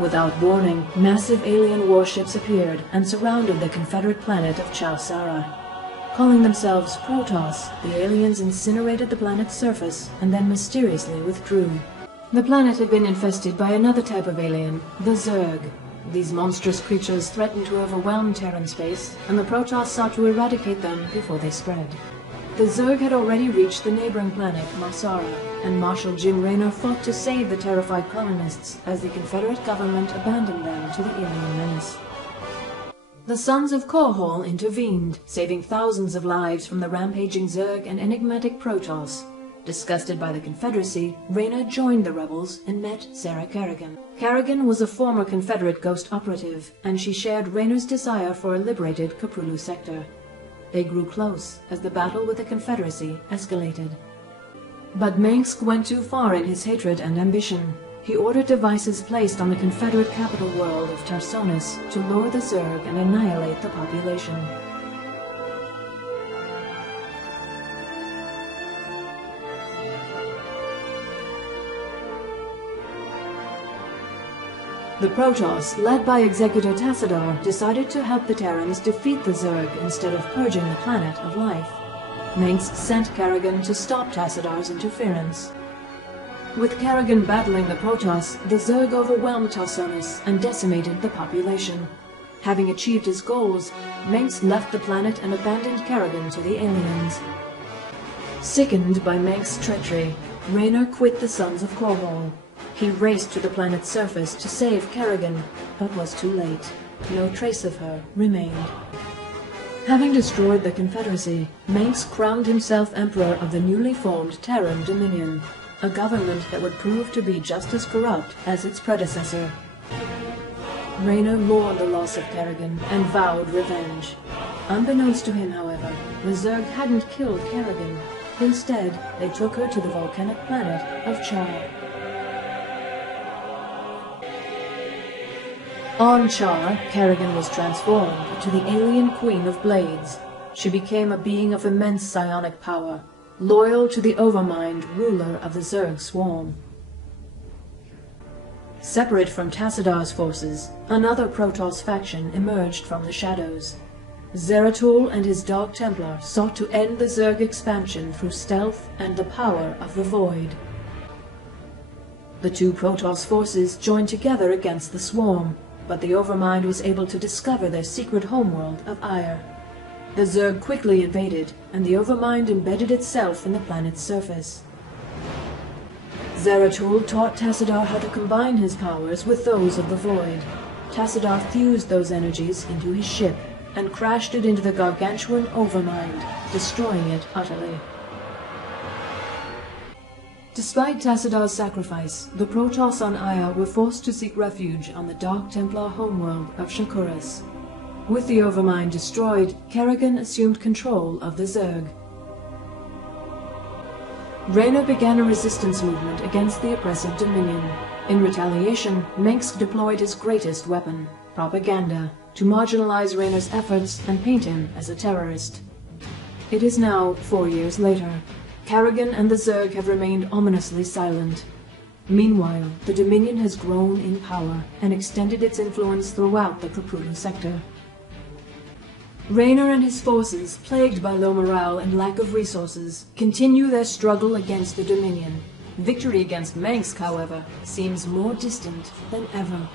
Without warning, massive alien warships appeared and surrounded the Confederate planet of Chau-Sara. Calling themselves Protoss, the aliens incinerated the planet's surface and then mysteriously withdrew. The planet had been infested by another type of alien, the Zerg. These monstrous creatures threatened to overwhelm Terran space, and the Protoss sought to eradicate them before they spread. The Zerg had already reached the neighboring planet, Marsara, and Marshal Jim Raynor fought to save the terrified colonists as the Confederate government abandoned them to the alien menace. The Sons of Korhal intervened, saving thousands of lives from the rampaging Zerg and enigmatic Protoss. Disgusted by the Confederacy, Raynor joined the rebels and met Sarah Kerrigan. Kerrigan was a former Confederate ghost operative, and she shared Raynor's desire for a liberated Koprulu sector. They grew close as the battle with the Confederacy escalated. But Mengsk went too far in his hatred and ambition. He ordered devices placed on the Confederate capital world of Tarsonis to lure the Zerg and annihilate the population. The Protoss, led by Executor Tassadar, decided to help the Terrans defeat the Zerg instead of purging the planet of life. Mengsk sent Kerrigan to stop Tassadar's interference. With Kerrigan battling the Protoss, the Zerg overwhelmed Tarsonis and decimated the population. Having achieved his goals, Mengsk left the planet and abandoned Kerrigan to the aliens. Sickened by Mengsk's treachery, Raynor quit the Sons of Korhal. He raced to the planet's surface to save Kerrigan, but was too late. No trace of her remained. Having destroyed the Confederacy, Mengsk crowned himself Emperor of the newly formed Terran Dominion, a government that would prove to be just as corrupt as its predecessor. Raynor mourned the loss of Kerrigan and vowed revenge. Unbeknownst to him, however, the Zerg hadn't killed Kerrigan. Instead, they took her to the volcanic planet of Char. On Char, Kerrigan was transformed to the alien Queen of Blades. She became a being of immense psionic power, loyal to the Overmind, ruler of the Zerg swarm. Separate from Tassadar's forces, another Protoss faction emerged from the shadows. Zeratul and his Dark Templar sought to end the Zerg expansion through stealth and the power of the Void. The two Protoss forces joined together against the swarm, but the Overmind was able to discover their secret homeworld of Ire. The Zerg quickly invaded, and the Overmind embedded itself in the planet's surface. Zeratul taught Tassadar how to combine his powers with those of the Void. Tassadar fused those energies into his ship, and crashed it into the gargantuan Overmind, destroying it utterly. Despite Tassadar's sacrifice, the Protoss on Aya were forced to seek refuge on the Dark Templar homeworld of Shakuras. With the Overmind destroyed, Kerrigan assumed control of the Zerg. Raynor began a resistance movement against the oppressive Dominion. In retaliation, Mengsk deployed his greatest weapon, propaganda, to marginalize Raynor's efforts and paint him as a terrorist. It is now 4 years later. Kerrigan and the Zerg have remained ominously silent. Meanwhile, the Dominion has grown in power and extended its influence throughout the Koprulu sector. Raynor and his forces, plagued by low morale and lack of resources, continue their struggle against the Dominion. Victory against Mengsk, however, seems more distant than ever.